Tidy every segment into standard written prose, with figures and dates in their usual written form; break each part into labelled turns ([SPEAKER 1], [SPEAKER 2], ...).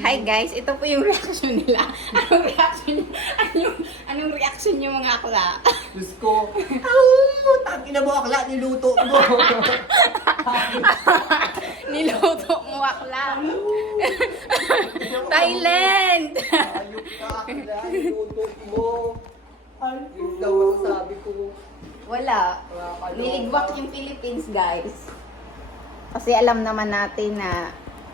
[SPEAKER 1] Hi guys, ito po yung reaction nila. Anong reaction niyo mga akla?
[SPEAKER 2] Diyos ko, tangina mo akla, niluto mo.
[SPEAKER 1] Niluto mo akla. Thailand!
[SPEAKER 2] Ayok ka akla, niluto mo. Yun daw ang sabi ko.
[SPEAKER 1] Wala. Niligwak yung Philippines guys. Kasi alam naman natin na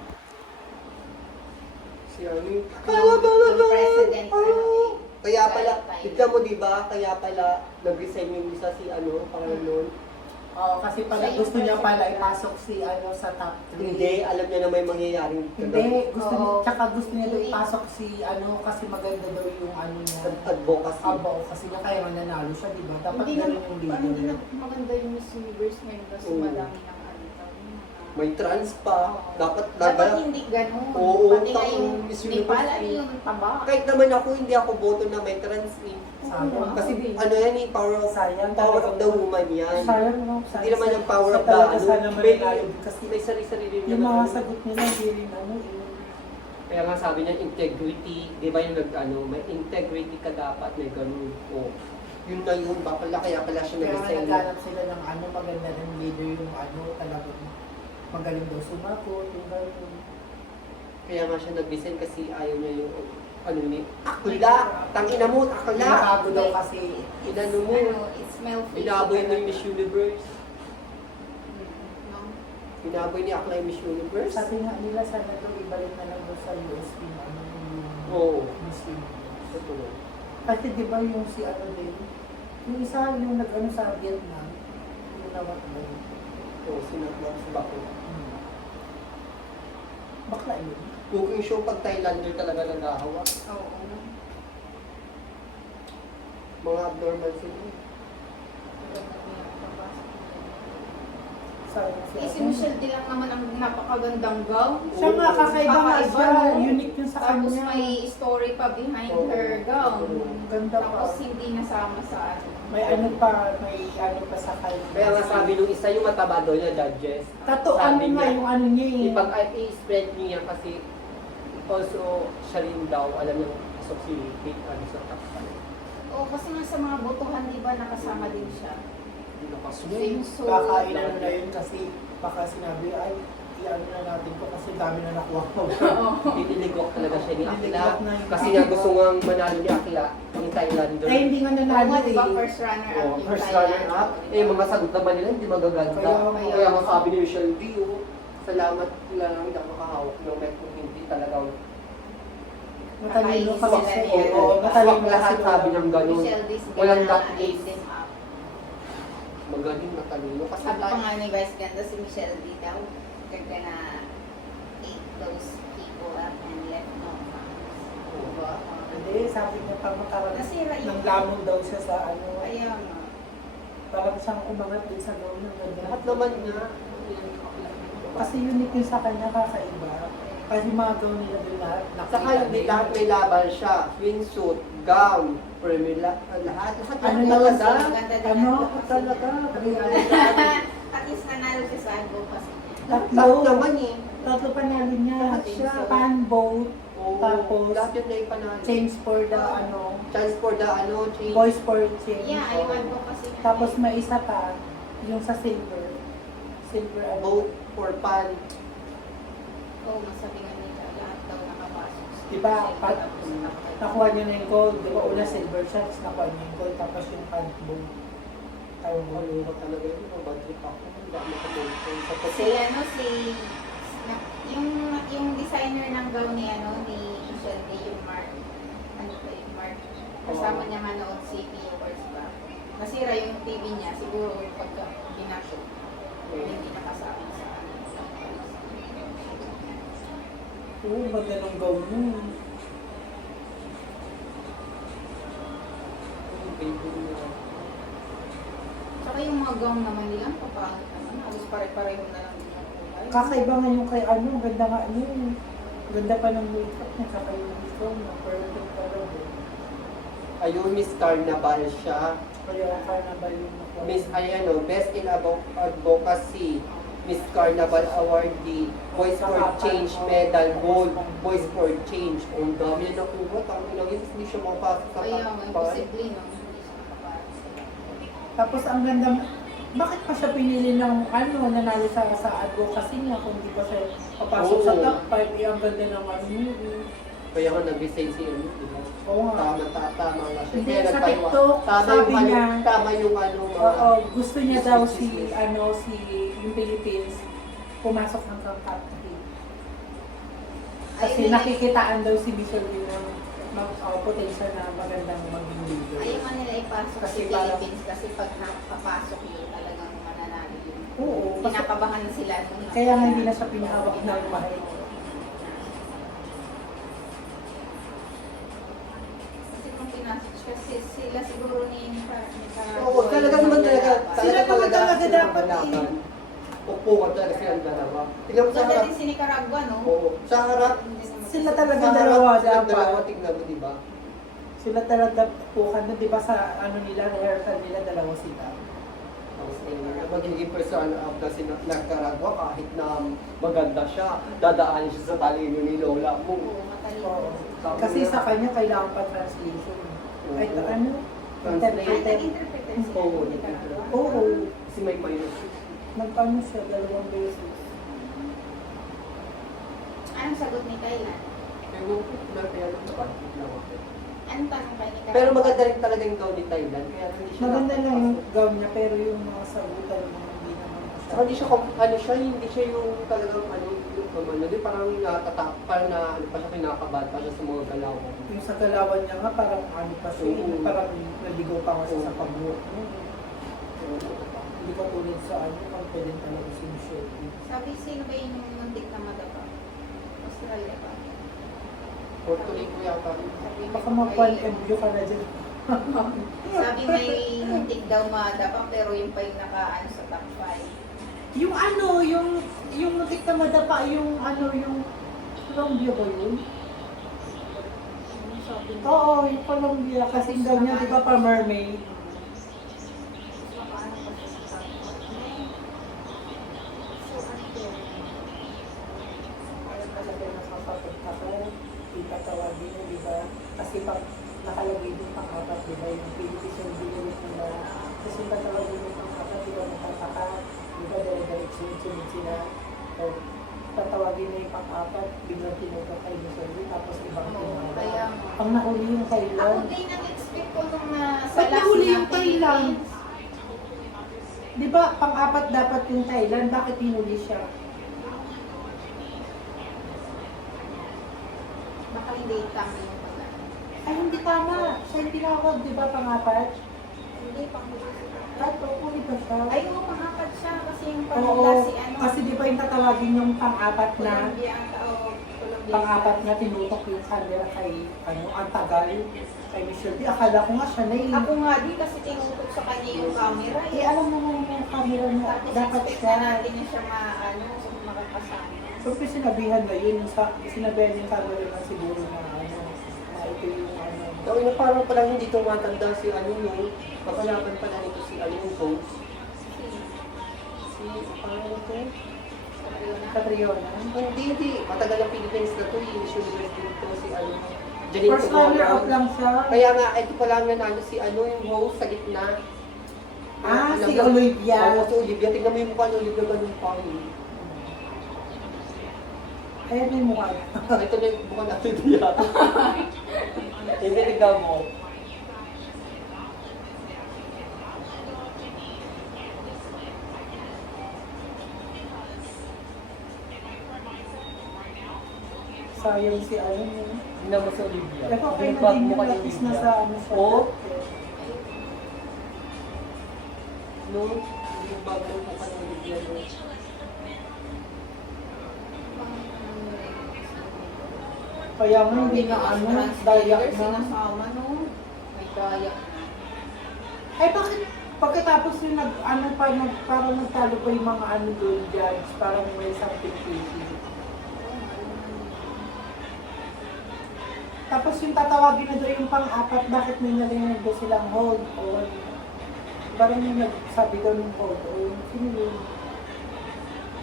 [SPEAKER 2] Si ano,
[SPEAKER 1] yung president
[SPEAKER 2] Kaya pala, tignan mo diba, kaya pala nag-resign yung isa si ano, Panginoon.
[SPEAKER 3] Oo, kasi pala gusto niya pala ipasok si ano sa top 3.
[SPEAKER 2] Hindi, alam niya na may mangyayaring
[SPEAKER 3] Hindi, gusto niya,
[SPEAKER 1] Oo.
[SPEAKER 3] tsaka gusto niya daw ipasok si ano kasi maganda daw yung ano niya.
[SPEAKER 2] advocacy.
[SPEAKER 3] Abo, kasi niya kaya mananalo siya, di ba? Dapat
[SPEAKER 4] Hindi na,
[SPEAKER 3] ganun yung leader.
[SPEAKER 4] hindi na maganda yung Miss Universe ngayon kasi
[SPEAKER 2] Oo.
[SPEAKER 4] madami ng ano.
[SPEAKER 2] May trans pa. Dapat
[SPEAKER 1] dapat hindi ganun.
[SPEAKER 2] Oo,
[SPEAKER 1] Pati nga
[SPEAKER 2] tama,
[SPEAKER 1] yung
[SPEAKER 2] Miss
[SPEAKER 1] Nepal,
[SPEAKER 2] Universe
[SPEAKER 1] ano
[SPEAKER 2] eh.
[SPEAKER 1] yung taba.
[SPEAKER 2] Kahit naman ako, hindi ako boto na may trans eh.
[SPEAKER 3] Sayang.
[SPEAKER 2] Kasi ano yan eh, power of
[SPEAKER 3] Sayang
[SPEAKER 2] the
[SPEAKER 3] talaga.
[SPEAKER 2] woman yan.
[SPEAKER 3] Sayang no?
[SPEAKER 2] Hindi naman yung power of the
[SPEAKER 3] talaga
[SPEAKER 2] ano.
[SPEAKER 3] sana
[SPEAKER 2] May,
[SPEAKER 3] mananalo kasi
[SPEAKER 2] may sarili-sarili niya.
[SPEAKER 3] yung mga
[SPEAKER 2] na-
[SPEAKER 3] sagot nila hindi rin ano eh.
[SPEAKER 2] Kaya nga sabi niya, integrity. Di ba yung ano, may integrity ka dapat, may ganun. O, yun na yun, bakala kaya pala siya
[SPEAKER 3] Kaya nga
[SPEAKER 2] nag-resign.
[SPEAKER 3] naghanap sila ng ano, maganda ng leader yung ano, talagang magaling daw sumagot, yung gano'n.
[SPEAKER 2] Kaya nga siya nag-resign kasi ayaw niya yung ano ni akla, tangina mo, akla.
[SPEAKER 3] Nakago daw kasi,
[SPEAKER 2] Inano mo,
[SPEAKER 1] Ano, it smell fishy.
[SPEAKER 2] inaboy mo yung
[SPEAKER 1] talaga.
[SPEAKER 2] Miss Universe.
[SPEAKER 1] No?
[SPEAKER 2] Inaboy ni Akla yung Miss Universe.
[SPEAKER 3] sabi nga nila sana daw ibalik na lang daw sa USP na ano yung
[SPEAKER 2] Oo.
[SPEAKER 3] Miss Universe.
[SPEAKER 2] Totoo.
[SPEAKER 3] Kasi di ba yung si ano din, yung isa yung nag-ano sa Vietnam, yung nawat mo.
[SPEAKER 2] Oo, sinatmak sa bako.
[SPEAKER 3] Bakla yun.
[SPEAKER 2] Cooking show pag Thailander talaga nag-ahawa.
[SPEAKER 1] Oo.
[SPEAKER 2] Mga abnormal sila.
[SPEAKER 3] Sayang
[SPEAKER 1] Eh, si
[SPEAKER 3] ano.
[SPEAKER 1] Michelle Di lang naman ang napakagandang gown.
[SPEAKER 3] Siya nga, kakaiba nga
[SPEAKER 1] Kakaiba,
[SPEAKER 3] siya.
[SPEAKER 1] no?
[SPEAKER 3] Unique yun sa
[SPEAKER 1] Tapos
[SPEAKER 3] kanya.
[SPEAKER 1] may story pa behind
[SPEAKER 2] Oo.
[SPEAKER 1] her gown.
[SPEAKER 3] Ganda pa.
[SPEAKER 1] Tapos hindi nasama sa ano.
[SPEAKER 3] May ano pa, may ano pa sa kanya.
[SPEAKER 2] Kaya nga sabi nung isa yung mataba daw niya, judges.
[SPEAKER 3] Tato, ano
[SPEAKER 2] Sabi
[SPEAKER 3] nga
[SPEAKER 2] niya,
[SPEAKER 3] yung ano niya eh.
[SPEAKER 2] Ipag i-spread niya kasi also siya rin daw, alam niya, pasok si Kate ano sa top 5.
[SPEAKER 1] Oo, kasi nga sa mga botohan, di ba, nakasama din siya.
[SPEAKER 2] Hindi nakaswim.
[SPEAKER 1] Same suit.
[SPEAKER 3] Kakain na na yun kasi baka sinabi, ay, i-ano na natin ko kasi dami na nakuha ko.
[SPEAKER 2] Tiniligwak talaga siya ni Akla.
[SPEAKER 3] Tiniligwak na yun.
[SPEAKER 2] Kasi nga gusto nga manalo ni Akla, ang Thailander.
[SPEAKER 3] Ay, hindi nga
[SPEAKER 1] Oo
[SPEAKER 3] nanalo
[SPEAKER 1] nga, di ba,
[SPEAKER 3] eh.
[SPEAKER 1] first runner-up
[SPEAKER 2] Oh,
[SPEAKER 1] yung
[SPEAKER 2] first
[SPEAKER 1] Thailand.
[SPEAKER 2] runner up. Eh, mga sagot naman nila, hindi magaganda.
[SPEAKER 3] Kaya-
[SPEAKER 2] Kaya nga sabi ni Michelle D, oh, salamat lang hindi ako makahawak ng mic kung hindi talaga.
[SPEAKER 3] Matalino
[SPEAKER 1] Nakainis
[SPEAKER 3] kasi
[SPEAKER 1] sila
[SPEAKER 3] siya.
[SPEAKER 1] niya.
[SPEAKER 3] Oo, matalino
[SPEAKER 2] Swak lahat
[SPEAKER 3] kasi
[SPEAKER 2] sabi ng ganun.
[SPEAKER 1] Michelle Dis
[SPEAKER 2] Walang
[SPEAKER 1] ganda
[SPEAKER 2] that
[SPEAKER 1] na
[SPEAKER 2] place.
[SPEAKER 1] them up.
[SPEAKER 2] Magaling na talino. Kasi
[SPEAKER 1] Sabi pa
[SPEAKER 2] lahat-
[SPEAKER 1] nga ni Vice ganda si Michelle D daw. They're gonna eat those people up and left no funds.
[SPEAKER 2] Oo.
[SPEAKER 3] Hindi, sabi niya pa makaroon
[SPEAKER 1] Nasira yung-
[SPEAKER 3] ng lamon daw siya sa ano.
[SPEAKER 1] Kaya nga.
[SPEAKER 3] Parang siyang umangat din sa gawin ng ganda.
[SPEAKER 2] Lahat naman nga.
[SPEAKER 3] Kasi unique yun sa kanya, kakaiba. Kasi mga gawin nila doon lahat.
[SPEAKER 2] Saka hindi lahat may laban siya. Swimsuit, gown, lahat. Lahat
[SPEAKER 3] Ano
[SPEAKER 2] talaga.
[SPEAKER 1] Ganda din
[SPEAKER 3] Ano?
[SPEAKER 1] ang
[SPEAKER 3] Talaga.
[SPEAKER 1] At least nanalo siya sa advocacy.
[SPEAKER 2] Lahat
[SPEAKER 3] Tatlo.
[SPEAKER 2] naman eh.
[SPEAKER 3] Tatlo panalo niya.
[SPEAKER 2] Lahat siya.
[SPEAKER 3] Pan, boat,
[SPEAKER 2] Oo.
[SPEAKER 3] Tapos,
[SPEAKER 2] lahat yun na ipanalo.
[SPEAKER 3] change for the ano,
[SPEAKER 2] Chance for the ano, change.
[SPEAKER 3] voice for change.
[SPEAKER 1] Yeah, yung advocacy niya.
[SPEAKER 3] Tapos may isa pa, yung sa silver. Silver ano.
[SPEAKER 2] Vote for pan.
[SPEAKER 1] Oo, masabi nga nila, lahat daw nakapasok.
[SPEAKER 3] Diba, pag
[SPEAKER 1] Tapos nakapasok.
[SPEAKER 3] nakuha niya na yung gold, di ba una silver siya, tapos nakuha niya yung gold, tapos yung pan boat. Tawag mo.
[SPEAKER 2] Ano ko talaga yun? Bad trip ako. Hindi ako makaboto. Sa
[SPEAKER 1] Si ano, yung designer ng gown ni ano, ni Michelle Day, yung Mark, ano ba yung Mark, kasama niya manood si viewers ba? Nasira yung TV niya, siguro pagka binaso, hindi nakasama sa ano.
[SPEAKER 3] Oo, ganda ng gown mo.
[SPEAKER 1] Tsaka yung mga gown naman nila, papangit naman, halos pare-pareho na lang din ang kulay.
[SPEAKER 3] Kakaiba nga yung kay ano, ganda nga ano yun. Ganda pa ng makeup niya, saka yung makeup niya, perfect talaga.
[SPEAKER 2] Ayun, Miss Carnaval siya.
[SPEAKER 3] Kaya carnival yung nakuha.
[SPEAKER 2] Miss, ayan o, Best in Advocacy. Miss Carnival awardee, Boys for Change medal, gold, Boys for Change. Ang dami na nakuha, tama lang yun, hindi siya makapasok sa
[SPEAKER 1] Kaya nga,
[SPEAKER 2] top 5.
[SPEAKER 1] imposible no, hindi siya makapasok.
[SPEAKER 3] Tapos ang ganda, bakit pa siya pinili ng nanalo sa advocacy niya kung di pa siya papasok sa
[SPEAKER 2] Oo.
[SPEAKER 3] top 5, ang ganda ng ano niya.
[SPEAKER 2] Kaya nga nag-resign si ano, di ba?
[SPEAKER 3] Oo nga.
[SPEAKER 2] Tama nga siya.
[SPEAKER 3] Hindi,
[SPEAKER 2] Kaya
[SPEAKER 3] sa
[SPEAKER 2] nagpaiwa.
[SPEAKER 3] TikTok,
[SPEAKER 2] Tama
[SPEAKER 3] sabi
[SPEAKER 2] yung,
[SPEAKER 3] niya,
[SPEAKER 2] tama yung ano, mga...
[SPEAKER 3] Oo, gusto niya daw si
[SPEAKER 2] business.
[SPEAKER 3] yung Philippines pumasok ng top 3. Kasi
[SPEAKER 1] Ayun,
[SPEAKER 3] nakikitaan daw si Michelle din ng potential na magandang maging leader.
[SPEAKER 1] Ayaw nga nila ipasok
[SPEAKER 3] Kasi
[SPEAKER 1] si
[SPEAKER 3] parang-
[SPEAKER 1] Philippines kasi pag napapasok yun, talagang mananalo yun.
[SPEAKER 3] Oo, kasi-
[SPEAKER 1] Kinakabahan na sila.
[SPEAKER 3] Kaya nga hindi na siya pinahawak ng mahal.
[SPEAKER 1] Kasi kung pinasok siya, sila siguro ni
[SPEAKER 2] Oo, talaga naman talaga.
[SPEAKER 3] Sila naman talaga
[SPEAKER 2] sila
[SPEAKER 3] dapat
[SPEAKER 2] balakan. Upukan talaga silang dalawa. Tingnan mo sa
[SPEAKER 1] Ganda
[SPEAKER 2] harap.
[SPEAKER 1] din si Nicaragua, no?
[SPEAKER 2] Oo. Sa harap.
[SPEAKER 3] Sila talaga
[SPEAKER 2] Sa harap
[SPEAKER 3] dalawa
[SPEAKER 2] silang
[SPEAKER 3] dapat.
[SPEAKER 2] dalawa, tingnan mo, di ba?
[SPEAKER 3] Sila talaga pukan na, di ba sa nila, rehearsal nila, dalawa sila.
[SPEAKER 2] Tapos magiging person of the Nicaragua kahit na maganda siya, dadaanin siya sa talino ni Lola mo.
[SPEAKER 1] Oo, matalino.
[SPEAKER 3] Oo.
[SPEAKER 2] Sabi
[SPEAKER 3] Kasi
[SPEAKER 2] niya-
[SPEAKER 3] sa kanya kailangan pa translation. Ay,
[SPEAKER 2] Oo.
[SPEAKER 3] ano?
[SPEAKER 1] Ay,
[SPEAKER 3] Interpreted.
[SPEAKER 1] nag-interpret din sila
[SPEAKER 2] Oo,
[SPEAKER 1] ni Nicaragua.
[SPEAKER 3] Oo.
[SPEAKER 2] Kasi may minus.
[SPEAKER 3] Nagkano siya, 2 beses.
[SPEAKER 1] Anong sagot ni Thailand?
[SPEAKER 2] Pero kaya lang nakakit lang ako.
[SPEAKER 1] Anong tanong kay Nicaragua?
[SPEAKER 2] Pero maganda rin talaga yung gown ni Thailand, kaya hindi siya
[SPEAKER 3] Maganda lang yung
[SPEAKER 2] nakapasok.
[SPEAKER 3] gown niya, pero yung mga sagutan mo, hindi naman siya.
[SPEAKER 2] Saka hindi siya, hindi siya yung talagang di parang natatak, parang na, pa siya kinakabahan pa siya sa mga galaw.
[SPEAKER 3] Yung sa galawan niya nga, parang ano pa siya,
[SPEAKER 2] Oo.
[SPEAKER 3] parang naligaw pa nga siya sa
[SPEAKER 2] Oo.
[SPEAKER 3] pag-work. Hindi ka tulad sa confident talaga si Michelle.
[SPEAKER 1] Sabi, sino ba yung muntik na madapa? Australia ba?
[SPEAKER 2] Puerto Rico yata.
[SPEAKER 1] Sabi,
[SPEAKER 3] Baka
[SPEAKER 1] may-
[SPEAKER 3] mag-1MU ka na dyan.
[SPEAKER 1] Sabi may muntik daw madapa, pero yung pa yung naka sa top 5.
[SPEAKER 3] Yung yung muntik na madapa, yung Colombia ba yun?
[SPEAKER 1] Sabi mo,
[SPEAKER 3] Oo, yung Colombia, kasi daw niya, di ba, pa mermaid?
[SPEAKER 1] nakaano pa siya sa top 5. So,
[SPEAKER 3] Ayaw talaga nakapagod ka ka, itatawagin mo, di ba? Kasi pag nakalagay din pang-apat, di ba, yung Philippines yung binulit nila. Kasi tatawagin mo pang-apat, di ba, matataka, di ba, dire-diretso yung sunod sila. O, tatawagin mo yung pang-apat, biglang tinutok kay Missouri, tapos ibang
[SPEAKER 1] Oo,
[SPEAKER 3] tinawag.
[SPEAKER 1] kaya nga.
[SPEAKER 3] Ang nahuli yung
[SPEAKER 1] Ako
[SPEAKER 3] Thailand.
[SPEAKER 1] din ang-expect ko nung sa
[SPEAKER 3] Ba't
[SPEAKER 1] last
[SPEAKER 3] nahuli
[SPEAKER 1] na
[SPEAKER 3] yung Thailand?
[SPEAKER 1] Philippines.
[SPEAKER 3] Di ba, pang-apat dapat yung Thailand, bakit hinuli siya?
[SPEAKER 1] Baka hindi tama yung pala.
[SPEAKER 3] Ay, hindi tama. Siya yung tinawag, di ba, pang-apat?
[SPEAKER 1] Hindi, pang
[SPEAKER 3] At huli ba siya?
[SPEAKER 1] Ay, oo, pangapat siya kasi yung
[SPEAKER 3] Oo,
[SPEAKER 1] panula si ano.
[SPEAKER 3] kasi di ba yung tatawagin yung pang-apat na,
[SPEAKER 1] Colombia ang tao. Colombia.
[SPEAKER 3] pang-apat na tinutok yung camera kay, ang tagal, kay Michelle D. Akala ko nga siya na yun.
[SPEAKER 1] Ako nga din kasi tinutok sa kanya yung camera.
[SPEAKER 3] Eh, alam naman yung camera na
[SPEAKER 1] Tapos
[SPEAKER 3] dapat
[SPEAKER 1] expect
[SPEAKER 3] siya.
[SPEAKER 1] na natin na siya makakasama.
[SPEAKER 3] So, sinabihan na yun, sinabihan yung camera na siguro na na ito yung
[SPEAKER 2] So, parang pala hindi tumatanda si ano yung kapalaban pala nito si ano yung coach. Si, parang ito?
[SPEAKER 3] Catriona.
[SPEAKER 2] Hindi. Matagal ang Philippines na to, yung Miss Universe din to, si ano, Janine
[SPEAKER 3] First runner-up
[SPEAKER 2] Tumora.
[SPEAKER 3] lang siya.
[SPEAKER 2] Kaya nga, ito pa lang nanalo si ano yung host sa gitna.
[SPEAKER 3] Si Olivia.
[SPEAKER 2] Oo, si Olivia. Tingnan mo yung mukha ni Olivia, ganun pa.
[SPEAKER 3] Ayan na yung mukha niya.
[SPEAKER 2] Ito na yung mukha natin diya. Hindi, tingnan mo.
[SPEAKER 3] Sayang si ano.
[SPEAKER 2] Tingnan mo si Olivia.
[SPEAKER 3] Pero okay
[SPEAKER 2] Yung
[SPEAKER 3] na
[SPEAKER 2] bag
[SPEAKER 3] din
[SPEAKER 2] mukha
[SPEAKER 3] yung
[SPEAKER 2] ni
[SPEAKER 3] lapis na
[SPEAKER 2] Olivia.
[SPEAKER 3] sa ano siya.
[SPEAKER 2] Oo. No, yung bag mo mukha ni Olivia. No?
[SPEAKER 3] Kaya nga hindi na ano, dayak na.
[SPEAKER 1] Sinasama no. May dayak na.
[SPEAKER 3] Ay bakit pagkatapos yung parang nagtalo pa yung mga ano doon, judge, parang may something fishy. Tapos yung tatawagin na doon yung pang-apat, bakit may narinig ba silang hold? O parang yung nagsabi daw ng hold, o sino yun?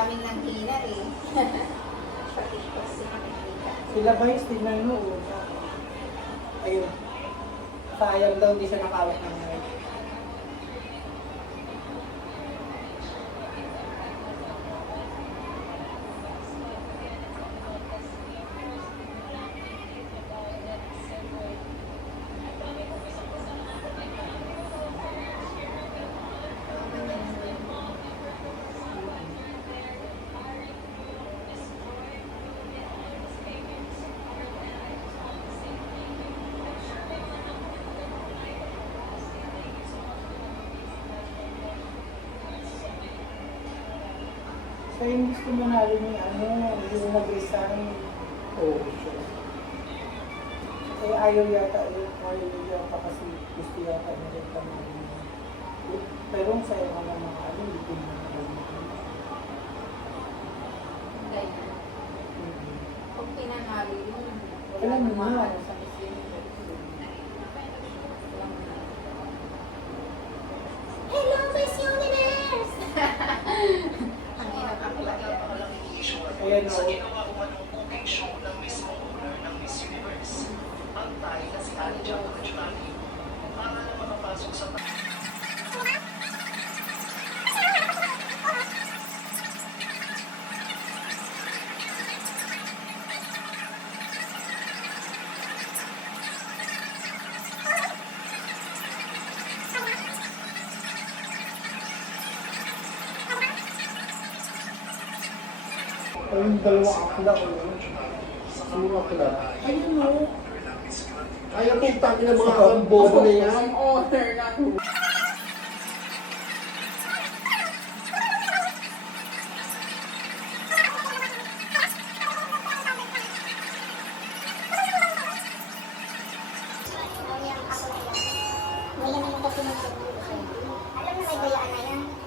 [SPEAKER 1] daming nanghina eh. Sa TikTok kasi nakikita.
[SPEAKER 3] Sila ba yung tignan mo? Ayun. Sayang daw hindi siya nakawak ng mic. So yung gusto mo na rin yung ano, yung nag-resign.
[SPEAKER 2] Oo, siya.
[SPEAKER 3] Eh ayaw yata yata kasi gusto yata nila kami. Pero ang sayo ka ng mga ano, hindi ko na gamitin.
[SPEAKER 1] Ganyan. Pag pinanalo yun,
[SPEAKER 3] Alam mo na.
[SPEAKER 1] ano sa Miss Universe. Alam mo na. Hello, Miss Universe! Ang hirap ang lahat.
[SPEAKER 3] Ayan o. Ayun, dalawang akla ko yun.
[SPEAKER 2] Sino ako na?
[SPEAKER 3] Ayun o.
[SPEAKER 2] Ay, ang pagtaki ng mga kambobo na yan.
[SPEAKER 1] Ang owner ng...
[SPEAKER 5] Wala naman kasi nagsasabi ko sa'yo. Alam na may bayaan na yan.